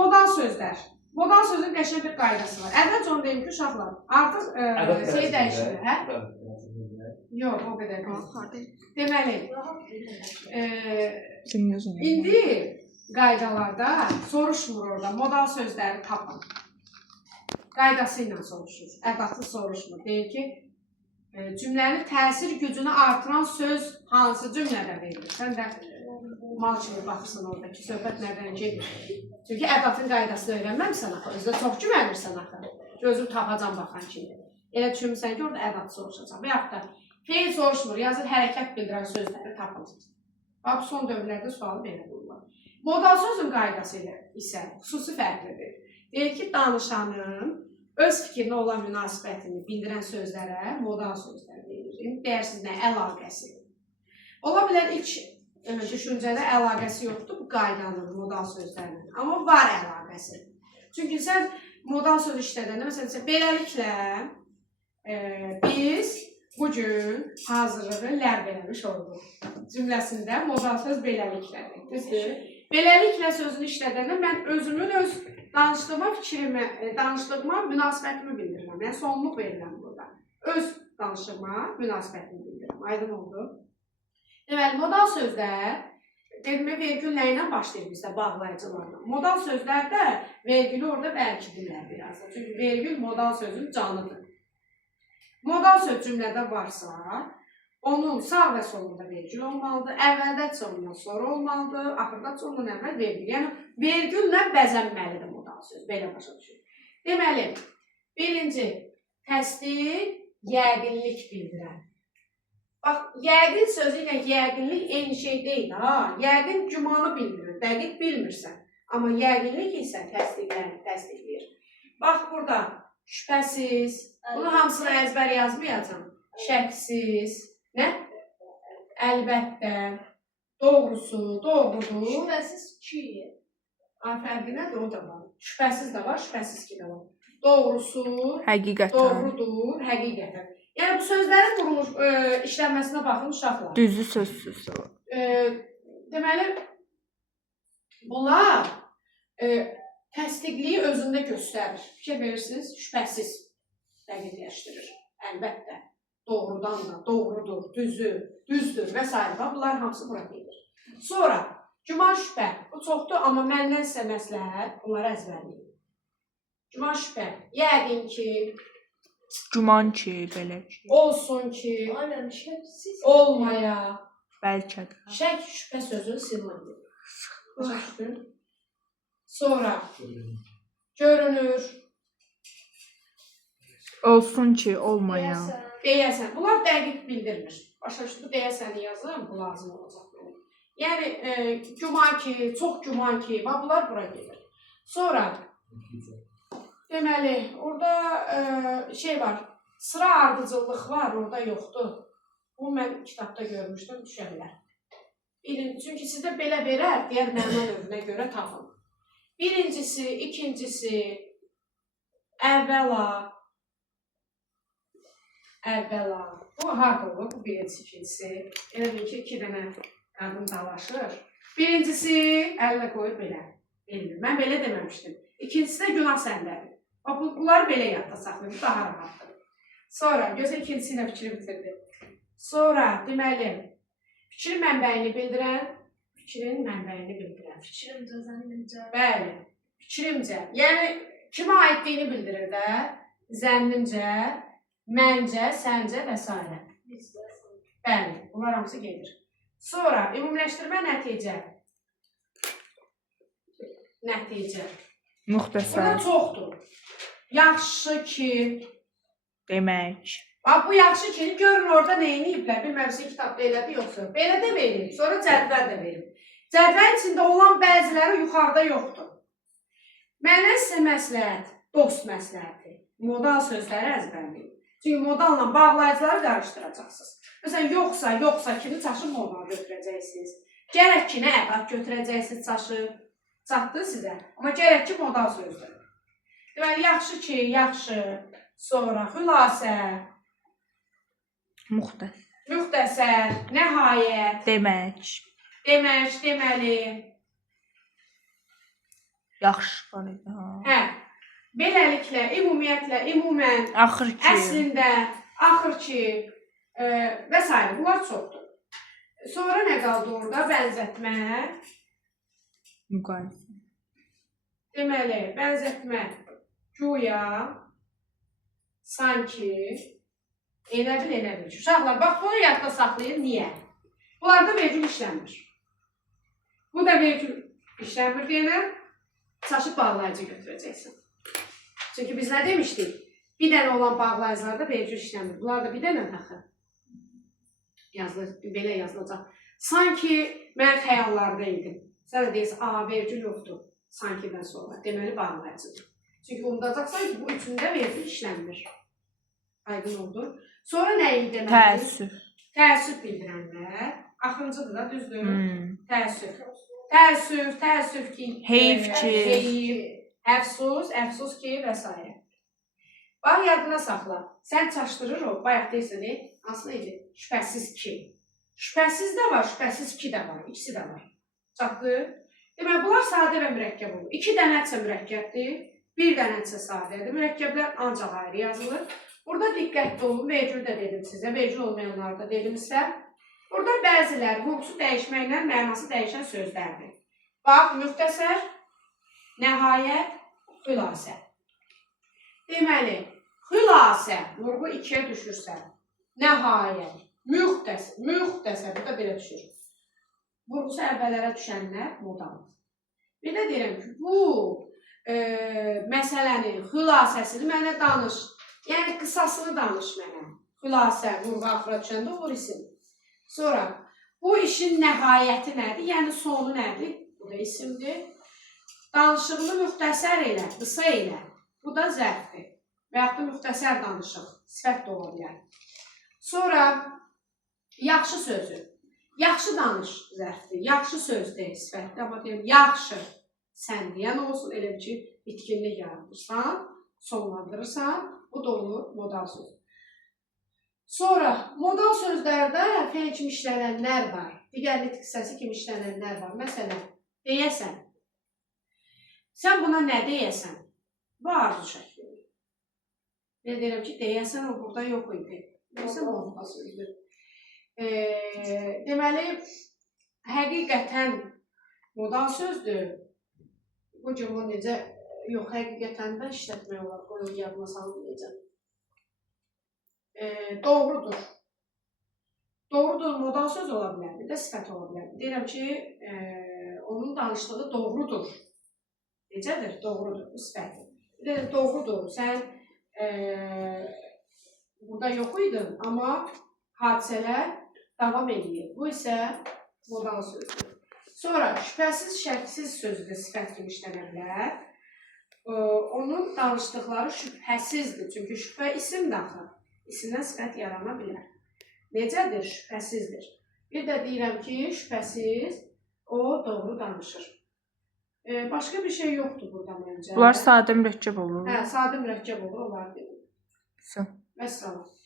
modal sözlər. Modal sözün qəşəng bir qaydası var. Əvvəlcə onu deyim ki, uşaqlar, artıq şey dəyişir, hə? Yox, o qədər deyil. Deməli, indi qaydalarda soruşmur orada, modal sözləri tapın. Qaydası ilə soruşur, ədatı soruşmur. Deyir ki, cümlənin təsir gücünü artıran söz hansı cümlədə verilir? Sən də mal kimi baxırsan oradakı söhbət nədən gedir. Çünki ədatın qaydasını öyrənməmsən axı, özdə çox güvənirsən axı. Gözüm tapacam baxan kimi. Elə düşünmüsən ki, orada ədat soruşacaq. Və yaxud da feil soruşmur, yazır hərəkət bildirən sözləri tapın. Bax, son dövrlərdə sualı belə qoyurlar. Modal sözün qaydası isə xüsusi fərqlidir. Deyir ki, danışanın öz fikrinə olan münasibətini bildirən sözlərə modal sözlər deyilir. Dəyərsiz nə? Əlaqəsi. Ola bilər ilk düşüncədə əlaqəsi yoxdur bu qaydanın, modal sözlərinin. Amma var əlaqəsi. Çünki sən modal söz işlədəndə, məsələn, beləliklə biz bugün hazırlığı ləğv eləmiş olduq. Cümləsində modal söz beləliklədir. Düzdür? Beləliklə sözünü işlədəndə mən özümün öz danışdığıma münasibətimi bildirirəm. Yəni, sonluq verirəm burada. Öz danışığıma münasibətimi bildirirəm. Aydın oldu? Deməli, modal sözlər, vergüllə ilə başlayır bizdə bağlayıcılarla. Modal sözlərdə vergülü orada bərkidirlər biraz. Çünki vergül modal sözün canıdır. Modal söz cümlədə varsa, onun sağ və solunda vergül olmalıdır, əvvəldə ondan sonra olmalıdır, axırda ondan əvvəl vergül. Yəni, vergüllə bəzənməlidir modal söz, belə başa düşür. Deməli, birinci, təsdiq, yəqinlik bildirən. Bax, yəqin sözü ilə yəqinlik eyni şey deyil, ha? Yəqin gümanı bildirir, dəqiq bilmirsən. Amma yəqinlik isə təsdiqləyir. Bax, burada şübhəsiz, bunu hamısını əzbər yazmayacam. Şəksiz, nə? Əlbəttə, doğrusu, doğrudur. Şübhəsiz ki. Fərqi nədir? O da var. Şübhəsiz də var, şübhəsiz ki də var. Doğrusu, həqiqətən. Doğrudur, həqiqətən. Yəni, bu sözlərin qurulmuş işlənməsinə baxın uşaqlar. Düzü sözsüz. Deməli, bunlar təsdiqliyi özündə göstərir. Fikir verirsiniz, şübhəsiz dəqiqləşdirir. Əlbəttə, doğrudan da, doğrudur, düzdür və s. Bunlar hamısı bura gedir. Sonra, güman şübhə. Bu çoxdur, amma məndən sizə məsləhət, bunları əzbərləyin. Güman şübhə. Yəqin ki, güman ki, belə ki. Olsun ki, olmaya. Bəlkə də. Şək, şübhə sözünü silməlidir. Sonra, görünür. Olsun ki, olmaya. Deyəsən. Bunlar dəqiq bildirmir. Başa düşdü, deyəsəni yazın, bu lazım olacaq. Yəni, güman ki, çox güman ki, bunlar bura gedir. Sonra, deməli, orada şey var, sıra ardıcıllıq var, orada yoxdur. Bunu mən kitabda görmüşdüm, düşə bilər. Çünki sizdə belə verər, deyər məna növünə görə tapın. Birincisi, ikincisi, əvvəla. Bu harada olur, bu birincisi, ikincisi. Elə bil ki, 2 dənə qadın dalaşır. Birincisi, əlinə qoyur belə. Mən belə deməmişdim. İkincisi də günah səndədir. Bunları belə yadda saxlayın, daha rahatdır. Sonra, gözəl ikincisi ilə fikri bitirdi. Sonra, deməli, fikrin mənbəyini bildirən, Fikrimcə. Bəli, fikrimcə. Yəni, kimə aidliyini bildirir də? Zənnimcə, məncə, səncə və s. Bəli, bunlar hamısı gedir. Sonra, ümumiləşdirmə nəticə. Müxtəsər. Burada çoxdur. Yaxşı ki. Demək. Bu yaxşı ki, görün orada neyini yiyiblər, bilməmsin kitabda elədi, yoxsa. Belə də verim, sonra cədvəl də verim. Cədvəlin içində olan bəziləri yuxarıda yoxdur. Mənə sizə məsləhət, dost məsləhəti, modal sözləri əzbərləyin. Çünki modalla bağlayıcıları qarışdıracaqsınız. Məsələn, yoxsa kimi çaşıb modal götürəcəksiniz. Gərək ki, nə ədat götürəcəksiniz çaşıb. Çatdı sizə. Amma gərək ki, modal sözdür. Deməli, yaxşı ki, yaxşı. Sonra, xülasə. Müxtəsər. Nəhayət. Demək. Demək, deməli. Yaxşı var idi ha. Hə. Beləliklə, ümumən, Axır ki. əslində, axır ki və s. bunlar çoxdur. Sonra nə qaldı orada? Bənzətmə. Müqayisə. Deməli, bənzətmə güya, sanki, elə bil. Uşaqlar, bax, bunu yadda saxlayın. Niyə? Bunlarda vergül işlənmir. Bu da vergül işlənmir deyənə, çaşıb bağlayıcı götürəcəksin. Çünki biz nə demişdik? Bir dənə olan bağlayıcılarda vergül işlənmir. Bunlar da bir dənə daxı. Belə yazılacaq. Sanki mən xəyallarda idim. Sən də deyirsən, vergül yoxdur. Sankidən sonra. Deməli, bağlayıcıdır. Çünki unudacaqsan ki, bu üçündə vergül işlənmir. Aydın oldu. Sonra nə idi deməli? Təəssüf. Təəssüf bildirənlər. Axırıncıdır da, düzdür? Təəssüf. Təəssüf ki, Heyf ki. Əfsus ki və s. Bax, yadına saxla. Sən çaşdırır o, bayaq deyirsən, hansı idi? Şübhəsiz ki. Şübhəsiz də var, şübhəsiz ki də var. İkisi də var. Çatdı. Deməli, bunlar sadə və mürəkkəb olur. 2 dənədirsə mürəkkəbdir, 1 dənədirsə sadədir. Mürəkkəblər ancaq ayrı yazılır. Burada diqqətli olun, vergül də dedim sizə, vergül olmayanlar da dedimsə. Burada bəziləri vurğusu dəyişməklə mənası dəyişən sözlərdir. Bax, müxtəsər, nəhayət, xülasə. Deməli, xülasə, vurğu 2-yə düşürsə, nəhayət, müxtəsər, bu da belə düşür. Vurğusu əvvəllərə düşənlər modadır. Bir də deyirəm ki, bu məsələnin xülasəsini mənə danış. Yəni, qısasını danış mənə. Xülasə, vurğu axıra düşəndə olur isim. Sonra, bu işin nəhayəti nədir? Yəni, sonu nədir? Bu da isimdir. Danışığını müxtəsər elə, qısa elə. Bu da zərfdir. Və yaxud da müxtəsər danışıq. Sifət də ola bilər. Sonra, yaxşı sözü. Yaxşı danış zərfdir. Yaxşı sözdür sifətdir. Amma deyim, yaxşı sən deyən olsun. Elə ki, bitkinlik yaratırsan, sonlandırırsan. Bu da olur modal söz. Sonra, modal sözlərdə fəal kimi işlənənlər var. Digər nitq hissəsi kimi işlənənlər var. Məsələn, deyəsən. Sən buna nə deyəsən? Bu arzu şəklidir. Mən deyirəm ki, deyəsən o burada yox idi. Deyəsən o modal sözdür. Deməli, həqiqətən modal sözdür. Bu cümlə necə, yox, həqiqətən də işlətmək olar. Qoyun yadıma salmayacaq. Doğrudur. Doğrudur, modal söz ola bilər, bir də sifət ola bilər. Deyirəm ki, onun danışdığı doğrudur. Necədir? Doğrudur, bu sifətdir. Bir də doğrudur, sən burada yox idin, amma hadisələr davam edir. Bu isə modal sözdür. Sonra, şübhəsiz, şəksiz sözdür, sifət kimi işlənə bilər. Onun danışdıqları şübhəsizdir, çünki şübhə isim daxil. İsimdən sifət yarana bilər. Necədir? Şübhəsizdir. Bir də deyirəm ki, şübhəsiz, o doğru danışır. Başqa bir şey yoxdur burada məncə. Bunlar sadə mürəkkəb olur. Hə, sadə mürəkkəb olur, onlar dedim. Güzel. Vəssalam.